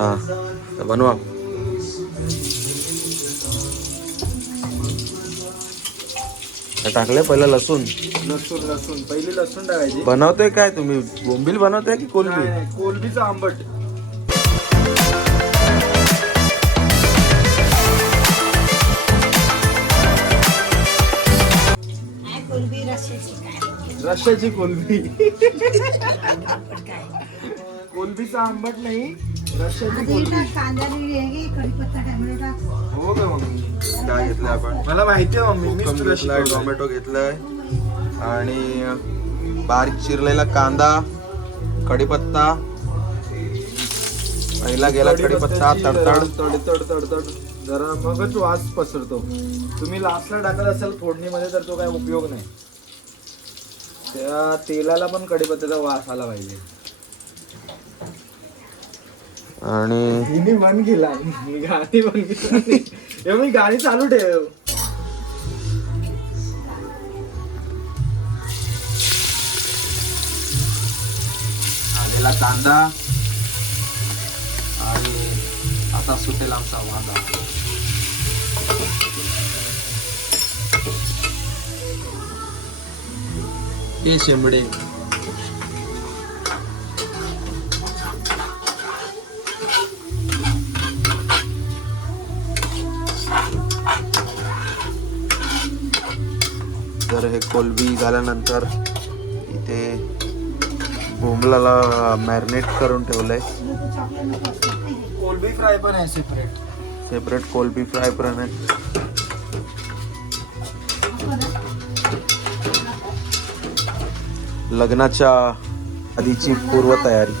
हा तर बनवा. टाकले पहिलं लसूण. लसूण पहिली लसूण टाकायची. बनवतोय काय तुम्ही? बोंबील बनवताय की कोलबी? नाही, कोलबीचं आंबट. रश्याची कोलबी. कोलबीचा आंबट नाही, रश्याची कोलबी. हो का मम्मी? काय घेतलं आपण? मला माहिती आहे मम्मी. मी तुला घेतलाय, शिकवलंय. टोमॅटो घेतलाय आणि बारीक चिरलेला कांदा, कढीपत्ता. पहिला गेला कढीपत्ता तडतड. तडतड जरा मगच वास पसरतो. तुम्ही लास्टला टाकत असाल फोडणीमध्ये तर तो काय उपयोग नाही. त्या तेलाला पण कढीपत्त्याचा वास आला पाहिजे. आणि हिने मन केला, गाणी पण केला. मी गाणी चालू ठेव. आलेला कांदा आणि आता सुटेल आमचा वांगा. हे शेंबडे. तर हे कोलबी झाल्यानंतर इथे बोंबलाला मॅरिनेट करून ठेवलंय. कोलबी फ्राय पण आहे सेपरेट कोलबी फ्राय पण आहे. लग्नाच्या आधीची पूर्वतयारी.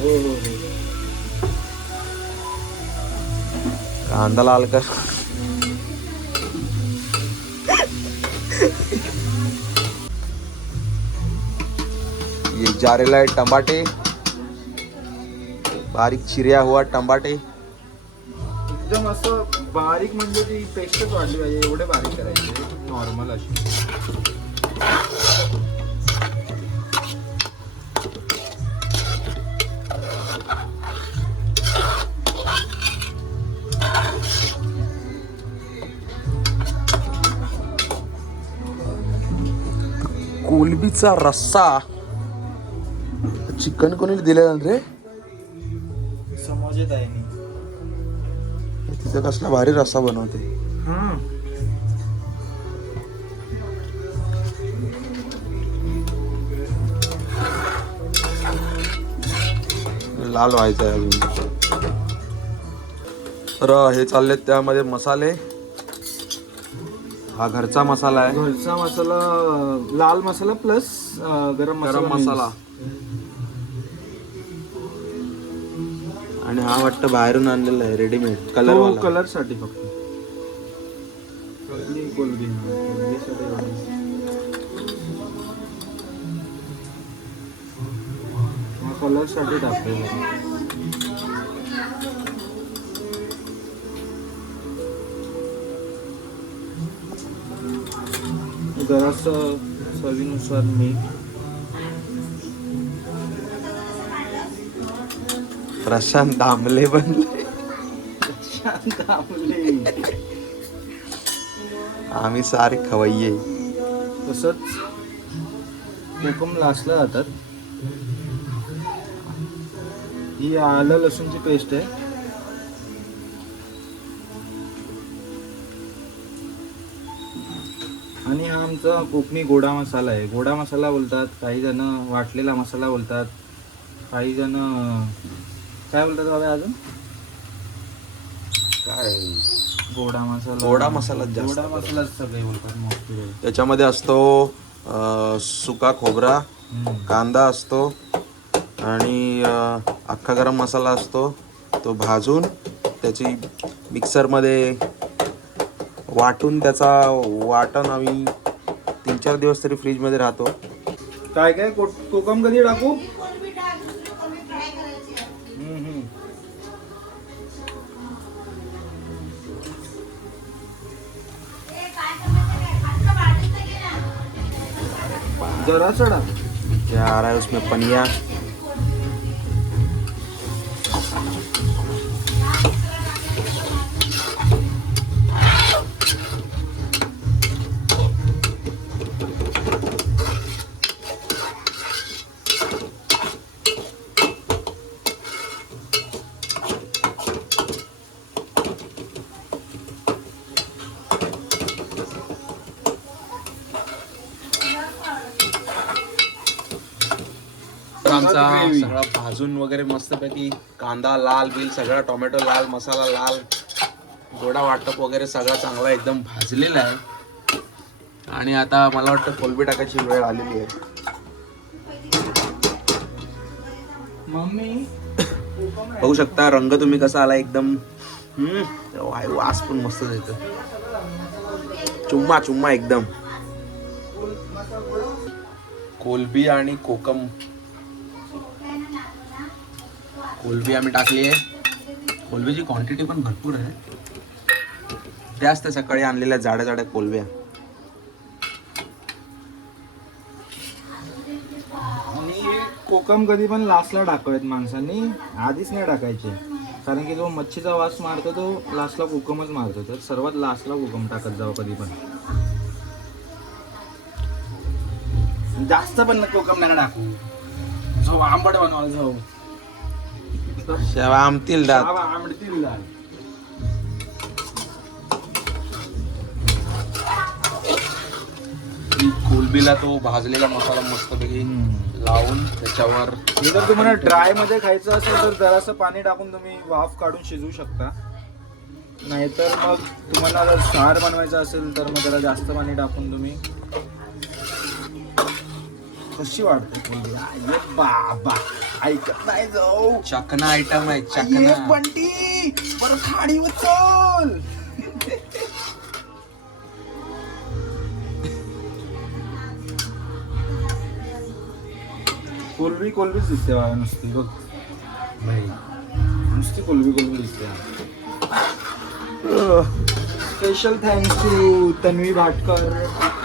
हो. कांदा लाल कर. ये जा रेला है टमाटे, बारीक चिरिया हुआ टमाटे. एकदम असं बारीक म्हणजे ती पेस्टच वाढली पाहिजे. एवढे बारीक करायचे, नॉर्मल अशी. कोलबीचा रस्सा चिकन कोणी दिलेला रे? समजत आहे मी. तिथं कसला भारी रस्सा बनवते. लाल व्हायचं आहे अजून. तर हे चालले त्यामध्ये मसाले. हा घरचा मसाला आहे. घरचा मसाला, लाल मसाला प्लस गरम मसाला. आणि हा वाटतं बाहेरून आणलेला आहे रेडीमेड कलर. कलर साठी फक्त. कोलबी कलर साठी टाकले. जरासं चवीनुसार मीठ. प्रशांत दामले बनले. आम्ही सारे खवय्ये. तसंच कोकम लास्टला जातात. ही आलं लसूणची पेस्ट आहे. आणि हा आमचा कोकणी गोडा मसाला आहे. गोडा मसाला बोलतात काही जण, वाटलेला मसाला बोलतात काही जण. काय बोलतात बाबा अजून? काय गोडा मसाला. गोडा मसाला जास्त. गोडा मसाला सगळे बोलतात मोस्टली. त्याच्यामध्ये असतो सुका खोबरा, कांदा असतो आणि अख्खा गरम मसाला असतो. तो भाजून त्याची मिक्सरमध्ये वाटून त्याचा वाटण आम्ही 3-4 दिवस तरी फ्रीजमध्ये राहतो. काय काय कोकम कधी टाकू? जरा चढा. जा रहा है उसमें पनिया। आमचा सगळा भाजून वगैरे मस्तपैकी कांदा लाल बिल सगळा, टोमॅटो लाल, मसाला लाल, गोडा वाटप वगैरे सगळा चांगला एकदम भाजलेला आहे. आणि आता मला वाटतं कोलंबी टाकायची वेळ आलेली आहे. मम्मी बघू शकता रंग तुम्ही कसा आला एकदम. वास पण मस्त येतो. चुम्मा चुम्मा एकदम. कोलंबी आणि कोकम. कोलंबी आम्ही टाकली आहे. कोलंबीची क्वांटिटी पण भरपूर आहे. जास्त सकाळी आणलेल्या जाड्या जाड्या कोलंब्या. आणि कोकम कधी पण लास्टला टाकावेत माणसांनी, आधीच नाही टाकायचे. कारण की जो मच्छीचा वास मारतो तो लास्टला कोकमच मारतो. तर सर्वात लास्टला कोकम टाकत जावं कधी पण. जास्त पण कोकम नाही टाकू. जो आंबट बनवायला जाऊ शेवा आमतील डाळ. आंबटील डाळ. कोलंबीला तो भाजलेला मसाला मस्तपैकी लावून त्याच्यावर. जर तुम्हाला ड्राय मध्ये खायचं असेल तर जरासं पाणी टाकून तुम्ही वाफ काढून शिजवू शकता. नाहीतर मग तुम्हाला जर सार बनवायचं असेल तर मग जरा जास्त पाणी टाकून तुम्ही. कशी वाटते कोलंबी? अरे बाबा ऐकत नाही जाऊ. चकना आयटम आहे. चकना बंटी परत खाडी उचल. कोलंबी कोलंबीच दिसते बाबा नुसती. बघ नुसती कोलंबी कोलंबी दिसते. Special thanks to Tanvi Bhatkar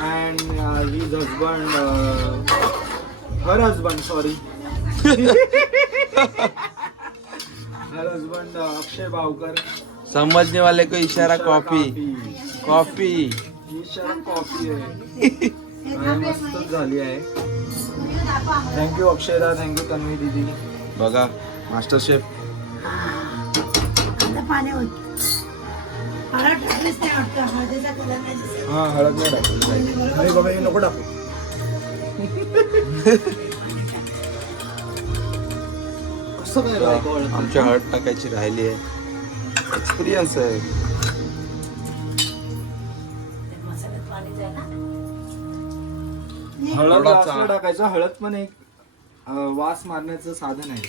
and his husband, her husband sorry, her husband Akshay Bhavkar. समझने वाले को इशारा कॉफी. कॉफी इशारा कॉफी आहे. मस्त झाली आहे. थँक्यू अक्षयदा, थँक्यू तन्वी दीदी. बघा मास्टर शेफ. हा हळद नाही टाकली. बाबा हे नको टाकू. कसं काय राहिलं? आमच्या हळद टाकायची राहिली आहे. एक्सपिरियन्स आहे. हळद लास्टला टाकायचं. हळद पण एक वास मारण्याचं साधन आहे.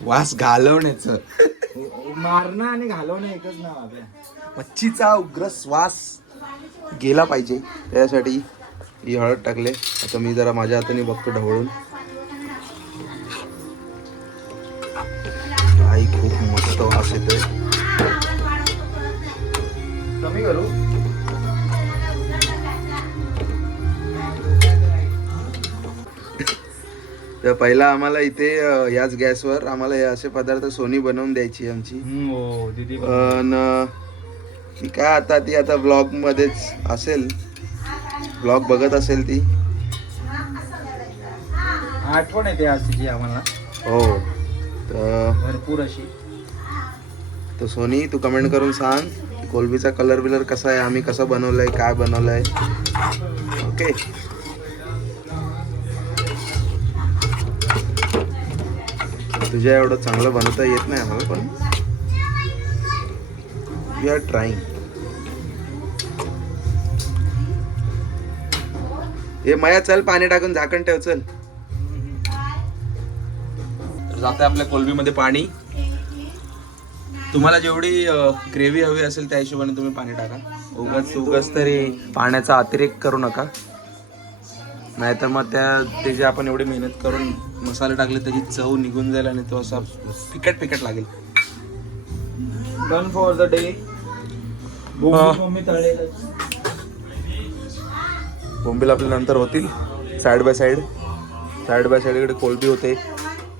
वास घालवण्याचं. मारणं आणि घालवणं एकच नाव आपल्या. मच्छीचा उग्र श्वास गेला पाहिजे त्यासाठी ही हळद टाकले. आता मी जरा माझ्या हाताने बघतो ढवळून. आई खूप मस्त वास येतोय. कमी करू. तर पहिला आम्हाला इथे याच गॅसवर आम्हाला हे असे पदार्थ सोनी बनवून द्यायची आमची. हो दीदी. पण ती काय आता ती आता ब्लॉग मध्येच असेल. ब्लॉग बघत असेल ती. आठवण येते आज तिची आम्हाला. हो तर भरपूर अशी. तर सोनी तू कमेंट करून सांग कोलंबीचा कलर बिलर कसा आहे, आम्ही कसं बनवलंय, काय बनवलंय. ओके. तुझ्या एवढं चांगलं बनवता येत नाही आम्हाला पण वी आर ट्राईंग. हे माया चल पाणी टाकून झाकण ठेव. चल जाते आपल्या कोलंबीमध्ये पाणी. तुम्हाला जेवढी ग्रेव्ही हवी असेल त्या हिशोबाने तुम्ही पाणी टाका. उगाच तरी पाण्याचा अतिरेक करू नका. नाहीतर मग ते जे आपण एवढी मेहनत करून मसाले टाकले त्याची चव निघून जाईल आणि तो असा फिकट लागेल. Done for the day. बोंबील आपल्या नंतर होतील side by side. Side by side इकडे कोलबी होते,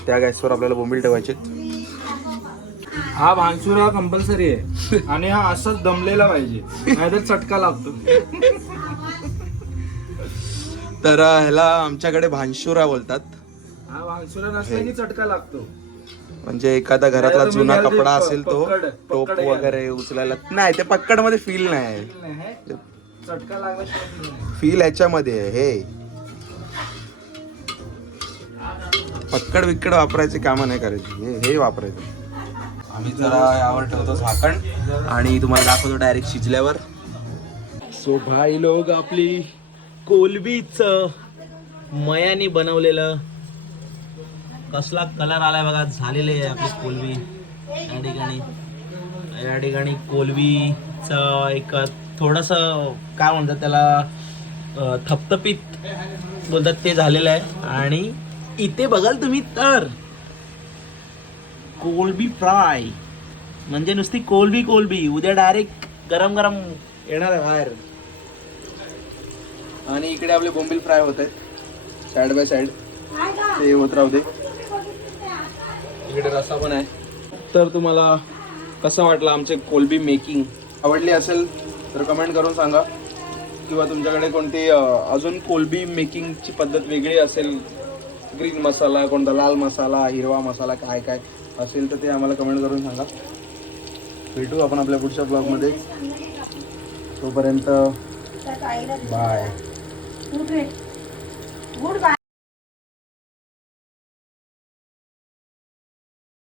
त्या गॅसवर आपल्याला बोंबील ठेवायचे. हा भांसूर हा कंपल्सरी आहे आणि हा असाच दमलेला पाहिजे, नाहीतर चटका लागतो. तर ह्याला आमच्याकडे भांशुरा बोलतात. हा भांसूरा नसला की चटका लागतो. म्हणजे एखादा घरातला तुम्ही जुना घ्याल ते कपडा असेल तो पक्कड टोप घ्याल. वगैरे उचलायला नाही, ते पक्कड मध्ये फील नाही, चटका लागला. फील ह्याच्यामध्ये आहे. हे पक्कड विक्कड वापरायचे कामं नाही करायची, हे वापरायचं. आम्ही जरा यावर ठेवतो झाकण आणि तुम्हाला दाखवतो डायरेक्ट शिजल्यावर. सो भाई लोग आपली कोलबीच मयानी बनवलेलं कसला कलर आलाय बघा, झालेले आहे आपली कोलबी. या ठिकाणी कोलबीचं एक थोडंसं काय म्हणतात त्याला, थपथपीत बोलतात ते झालेलं आहे. आणि इथे बघाल तुम्ही तर कोलबी फ्राय, म्हणजे नुसती कोलबी. उद्या डायरेक्ट गरम गरम येणार आहे बाहेर. आणि इकडे आपले बोंबील फ्राय होत आहेत साईड बाय साईड, ते होत राहू दे. इकडे रस्सा पण आहे. तर तुम्हाला कसं वाटलं आमचे कोलबी मेकिंग? आवडली असेल तर कमेंट करून सांगा, किंवा तुमच्याकडे कोणती अजून कोलबी मेकिंगची पद्धत वेगळी असेल, ग्रीन मसाला, कोणता लाल मसाला, हिरवा मसाला, काय काय असेल तर ते आम्हाला कमेंट करून सांगा. भेटू आपण आपल्या पुढच्या ब्लॉगमध्ये. तोपर्यंत बाय.